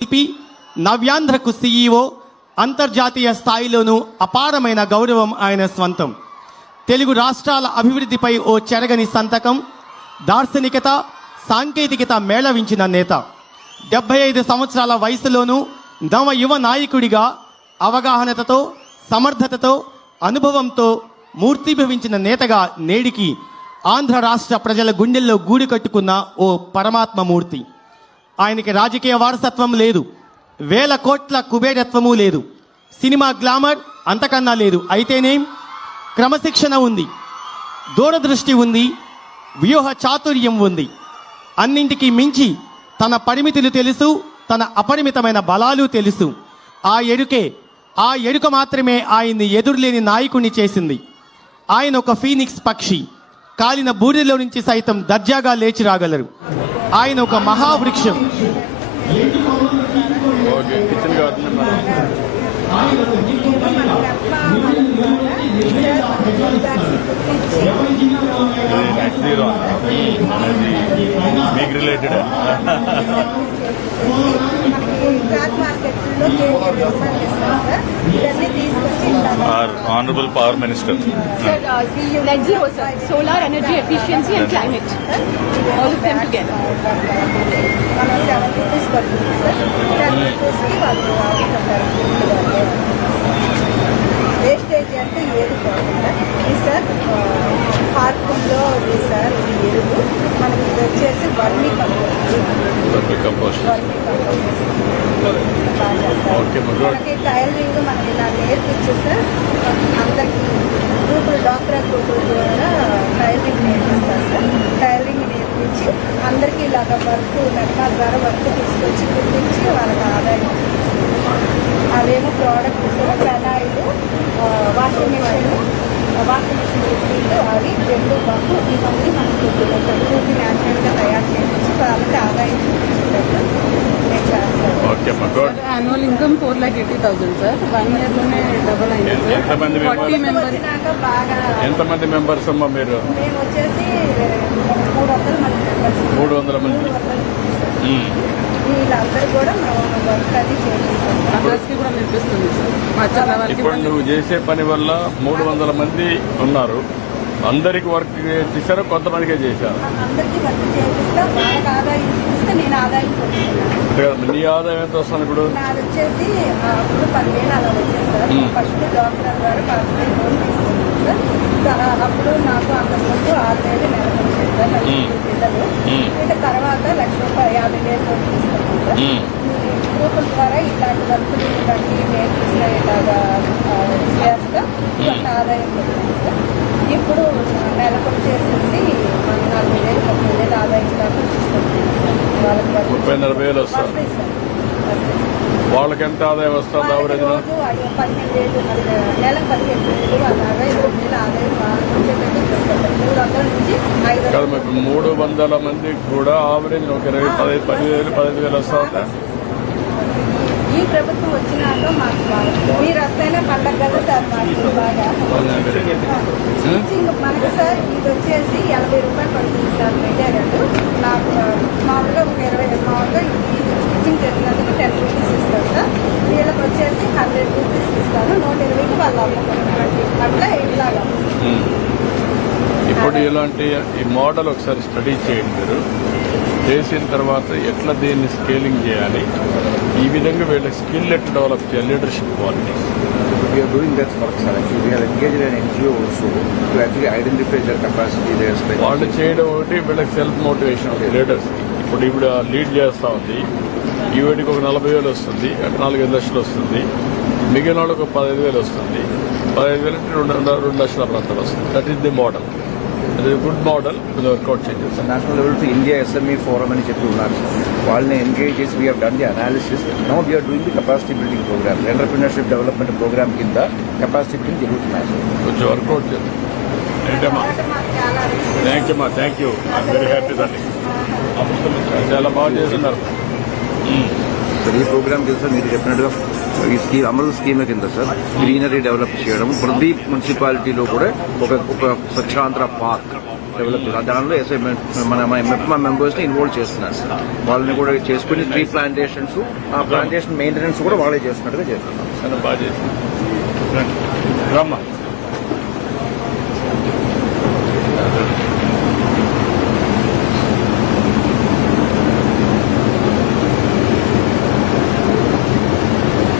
శిల్పి, నవ్యాంధ్రకు CEO, అంతర్జాతీయ స్థాయిలోనూ అపారమైన గౌరవం ఆయన స్వంతం. తెలుగు రాష్ట్రాల అభివృద్ధిపై ఓ చెరగని సంతకం, దార్శనికత, సాంకేతికత మేళవించిన నేత. 75 సంవత్సరాల వయసులోనూ నవ యువ నాయకుడిగా అవగాహనతో, సమర్థతతో, అనుభవంతో మూర్తిభవించిన నేతగా నేడికి ఆంధ్ర రాష్ట్ర ప్రజల గుండెల్లో గూడు కట్టుకున్న ఓ పరమాత్మమూర్తి. ఆయనకి రాజకీయ వారసత్వం లేదు, వేల కోట్ల కుబేరత్వము లేదు, సినిమా గ్లామర్ అంతకన్నా లేదు. అయితేనేం క్రమశిక్షణ ఉంది, దూరదృష్టి ఉంది, వ్యూహ చాతుర్యం ఉంది. అన్నింటికీ మించి తన పరిమితులు తెలుసు, తన అపరిమితమైన బలాలు తెలుసు. ఆ ఎరుక మాత్రమే ఆయన్ని ఎదురులేని నాయకుడిని చేసింది. ఆయన ఒక ఫీనిక్స్ పక్షి, కాలిన బూడిలో నుంచి సైతం దర్జాగా లేచి రాగలరు. ఆయన ఒక మహావృక్షం. Our Honorable Power Minister. Sir, net zero, sir. Solar energy efficiency and climate. All of them together. Wastage అంటే ఏది కాకుండా సార్ పార్కుల్లో ఉంది సార్. ఈ ఎరువు మనకి ఇది వచ్చేసి వర్మీ కంపోస్ట్. మనకి టైలరింగ్ మనకి ఇలా నేర్పించు సార్. అందరికీ గ్రూపులు డాక్టర్ గ్రూపుల ద్వారా టైలరింగ్ నేర్పిస్తారు సార్. టైలరింగ్ నేర్పించి అందరికీ ఇలాగ వర్క్ మెట్ల ద్వారా వర్క్ తీసుకొచ్చి కుట్టించి వాళ్ళకి ఆదాయం. అవేమో product sir. Phenyl, washing machine లిక్విడ్లు, అవి రెండు బాకు ఇవన్నీ మనకి గ్రూప్ న్యాచురల్గా తయారు చేయించి వాళ్ళకి ఆదాయం యాన్యువల్ ఇన్కమ్ 4,80,000 సార్. 1 year లోనే డబుల్ అయింది సార్. 40 మెంబర్స్. ఎంతమంది మెంబర్స్ అమ్మా మీరు? మేము వచ్చేసి 300 మంది మెంబర్స్. 300 మంది. వీళ్ళందరూ కూడా వర్క్ అది చేపిస్తాం. అందరికీ కూడా నేర్పిస్తుంది సార్. ఇప్పుడు నువ్వు చేసే పని వల్ల 300 మంది ఉన్నారు. అందరికి వర్క్ చేశారు, కొంతమందికే చేశారు. అందరికీ వర్క్ చేపిస్తా, వాళ్ళకి ఆదాయం చూపిస్తే నేను ఆదాయం పొందుతున్నాను. నీ ఆదాయం ఎంత వస్తుంది ఇప్పుడు? నాది వచ్చేసి అప్పుడు 10,000 అలా వచ్చేది సార్. ఫస్ట్ డాక్టర్ ద్వారా 10,000 లోన్ తీసుకున్నాను సార్. అప్పుడు నాకు అంతకుముందు 6,000 నెలకు వచ్చేది సార్. పిల్లలు వీటి తర్వాత ₹1,50,000 లోన్ తీసుకున్నాను సార్. గ్రూపుల ద్వారా ఇలాంటి వర్కులు ఇలాంటి నేర్పిస్తా ఇలాగా చేస్తా కొంత ఆదాయం పొందుతున్నాను సార్. ఇప్పుడు నెలకు వచ్చేసి 40,000 30,000 ఆదాయం దాకా తీసుకుంటున్నాను సార్. వాళ్ళకి 30,000-40,000 వస్తుంది. వాళ్ళకి ఎంత ఆదాయం వస్తుంది? ఆవరేజ్ 15,000 నెలకు 15,000 అలాగా 20,000 ఆదాయం వాళ్ళకి వచ్చేటట్టు 300 నుంచి 500. 300 మందికి కూడా ఆవరేజ్ ఒక 10,000-15,000 వస్తా ఉంటా. ఈ ప్రభుత్వం వచ్చినాక మాకు మీరు వస్తేనే పండగ కదా సార్. మాకు బాగా స్టిచ్చింగ్ మనకి సార్ ఇది వచ్చేసి ₹80 పడుతుంది సార్. మెటీరియల్ నాకు మామూలుగా ఒక 20 మామూలుగా స్టిచ్చింగ్ చేసినందుకు ₹10 ఇస్తాను సార్. వీళ్ళకి వచ్చేసి ₹100 ఇస్తాను. 120కి వాళ్ళు అమ్ముకుంటారు. అట్లా ఇట్లాగా. ఇప్పుడు ఇలాంటి ఈ మోడల్ ఒకసారి స్టడీ చేయండి. మీరు చేసిన తర్వాత ఎట్లా దీన్ని స్కేలింగ్ చేయాలి, ఈ విధంగా వీళ్ళ స్కిల్ ఎట్లా డెవలప్ చేయాలి, leadership qualities. We are doing that work, sir. Actually, we have engaged an NGO also to actually identify their capacity, their strength. వాళ్ళు చేయడం ఒకటి, వీళ్ళకి సెల్ఫ్ మోటివేషన్ ఒకటి. లీడర్స్ ఇప్పుడు లీడ్ చేస్తూ ఉంది. ఈవిడికి ఒక 40,000 వస్తుంది, అక్కడ 4-5 లక్షలు వస్తుంది. మిగిలిన వాళ్ళకి ఒక 15,000 వస్తుంది. 15,000 అంటే 2 లక్షల ప్రాంతాలు వస్తుంది. That is the model. అది గుడ్ మోడల్. ఇది వర్కౌట్ చేయండి. National level to India SME forum అని చెప్పి ఉన్నారు సార్. వాళ్ళని ఎంగేజ్ చేసి we done the analysis. Now we are doing the capacity building programme, entrepreneurship development programme కింద కెపాసిటీ బిల్డింగ్ జరుగుతున్నాయి సార్. కొంచెం వర్కౌట్ చేయండి. ఏంటమ్మా? Thank you. I'm very happy దాన్ని చాలా బాగా చేస్తున్నారు. సార్ ఈ ప్రోగ్రామ్ కింద సార్ మీరు చెప్పినట్టుగా ఈ స్కీమ్ అమలు స్కీమ్ కింద సార్ గ్రీనరీ డెవలప్ చేయడం, ప్రతి మున్సిపాలిటీలో కూడా ఒక స్వచ్ఛాంధ్ర పార్క్ డెవలప్ చేస్తారు. దానిలో ఎస్ఐ మన మెప్మా మెంబర్స్ ని ఇన్వాల్వ్ చేస్తున్నారు సార్. వాళ్ళని కూడా చేసుకుని ట్రీ ప్లాంటేషన్స్, ఆ ప్లాంటేషన్ మెయింటెనెన్స్ కూడా వాళ్ళే చేస్తున్నట్టుగా చేస్తున్నాం. చాలా బాగా చేసింది. రమ్మా.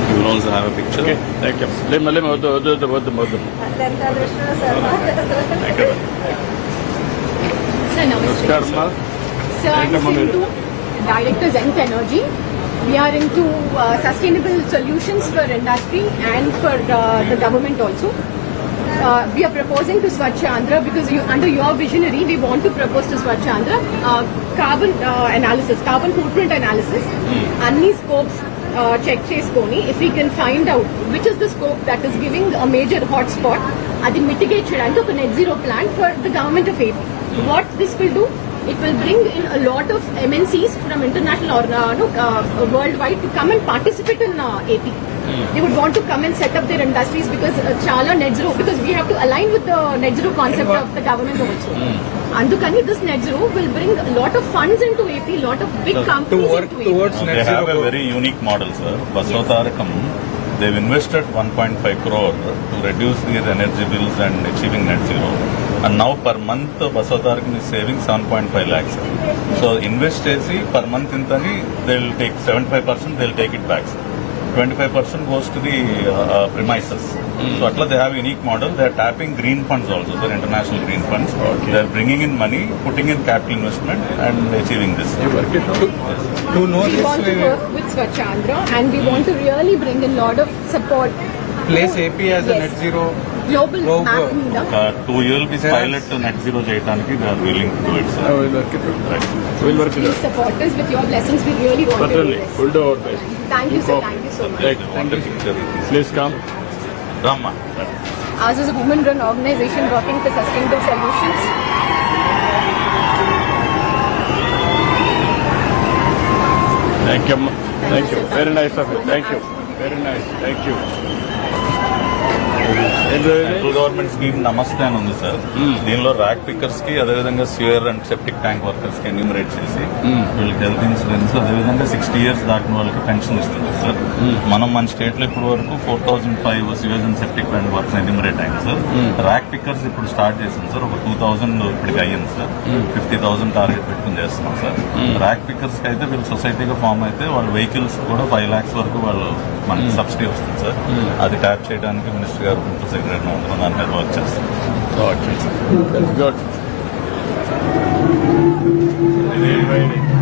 You will also have a picture. Okay, thank you. లేమ వద్దు వద్దు వద్దు వద్దు వద్దు. అత్యంత అదృష్టం సార్. Sir, namaste. నమస్కారం మా. Sir, I'm into Director Zenith Energy. We are into sustainable solutions for industry and for the government also. We are proposing to Swachh Andhra because under your visionary, we want to propose to Swachh Andhra carbon analysis, carbon footprint analysis. Any scopes check cheskoni, if we can find out which is the scope that is giving a major hotspot, adi mitigate cheyadante oka net zero plan for the government of AP. What this will do, it will bring in a lot of MNCs from international or worldwide to come and participate in AP. They would want to come and set up their industries because chala net zero, because we have to align with the net zero concept of the government also. Andukani, this net zero will bring a lot of funds into AP, lot of big companies into AP. They have a very unique model, sir. Basavatarakam, they've invested 1.5 crore to reduce their energy bills and achieving net zero. And now per month Basavatarakam is saving 7.5 lakhs. So invest chesi per month intani, they'll take 75%, they'll take it back, sir. 25% goes to the premises. So atla they have a unique model. They are tapping green funds also, sir, international green funds. Okay. They are bringing in money, putting in capital investment and achieving this. You work it out. To know We this want to work with Swachh Andhra and we want to really bring in lot of support. place AP as a Yes. net zero. Global Global. map మీద. 2 years is pilot to net zero cheyadaniki they are willing to do it, sir. I will work it out. Right. We'll work it Please out. support us with your blessings. We really want to do Certainly, this. we'll do our best. Thank you, sir. Thank you so much. Right, Want a picture? please come. Rama. Ours is a women-run organization working for sustainable solutions. Thank you. Thank you. Very nice of you. Thank you. Very nice. Thank you. Central government scheme నమస్తే అని ఉంది sir. దీనిలో rag pickers కి అదేవిధంగా స్యూయర్ and septic tank workers కి enumerate చేసి వీళ్ళకి health insurance అదేవిధంగా 60 years దాటిన వాళ్ళకి పెన్షన్ ఇస్తుంది సార్. మనం మన స్టేట్ లో ఇప్పటి వరకు 4005 sewage and septic tank works enumerate అయింది సార్. ర్యాక్ పికర్స్ ఇప్పుడు స్టార్ట్ చేసింది సార్. ఒక 2000 ఇప్పటికి అయ్యింది సార్. 50,000 టార్గెట్ పెట్టుకుని చేస్తున్నాం సార్. ర్యాక్ పికర్స్ కి అయితే వీళ్ళు సొసైటీగా ఫామ్ అయితే వాళ్ళ వెహికల్స్ కూడా 5 lakhs వరకు వాళ్ళు మనకి సబ్సిడీ వస్తుంది సార్. అది ట్యాప్ చేయడానికి మినిస్టర్ గారు సెక్రటరీ ఉంటారు, దాని మీద వర్క్ చేస్తాం. Okay. That's good.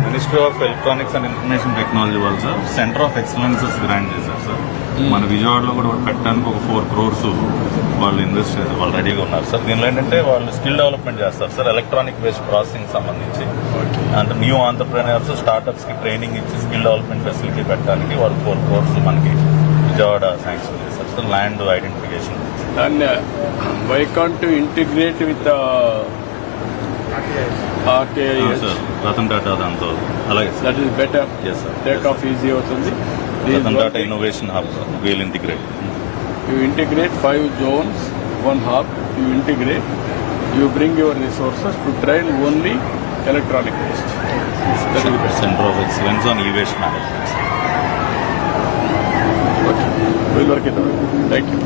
Ministry of electronics and information technology వాళ్ళు sir centre of excellences grant చేశారు సార్. మన విజయవాడలో కూడా పెట్టడానికి ఒక 4 crores వాళ్ళు ఇన్వెస్ట్ చేశారు. వాళ్ళు రెడీగా ఉన్నారు సార్. దీనిలో ఏంటంటే వాళ్ళు స్కిల్ డెవలప్మెంట్ చేస్తారు సార్. ఎలక్ట్రానిక్ వేస్ట్ ప్రాసెసింగ్ సంబంధించి అంటే న్యూ ఆంటర్ప్రెనర్స్ స్టార్ట్అప్స్ కి ట్రైనింగ్ ఇచ్చి స్కిల్ డెవలప్మెంట్ ఫెసిలిటీ పెట్టడానికి వాళ్ళు 4 crores మనకి విజయవాడ శాంక్షన్ చేశారు sir. Land identification. And why can't you integrate with the RTIS? Sir Ratan Tata దాంతో అలాగే sir. That is better. Yes, sir. Take off easy అవుతుంది. Ratan Tata innovation hub we'll integrate. You integrate 5 zones, 1 hub. You integrate. You bring your resources to train only electronic waste. That is best. Centre of excellence on e-waste management. Okay. We'll work it out. Thank you.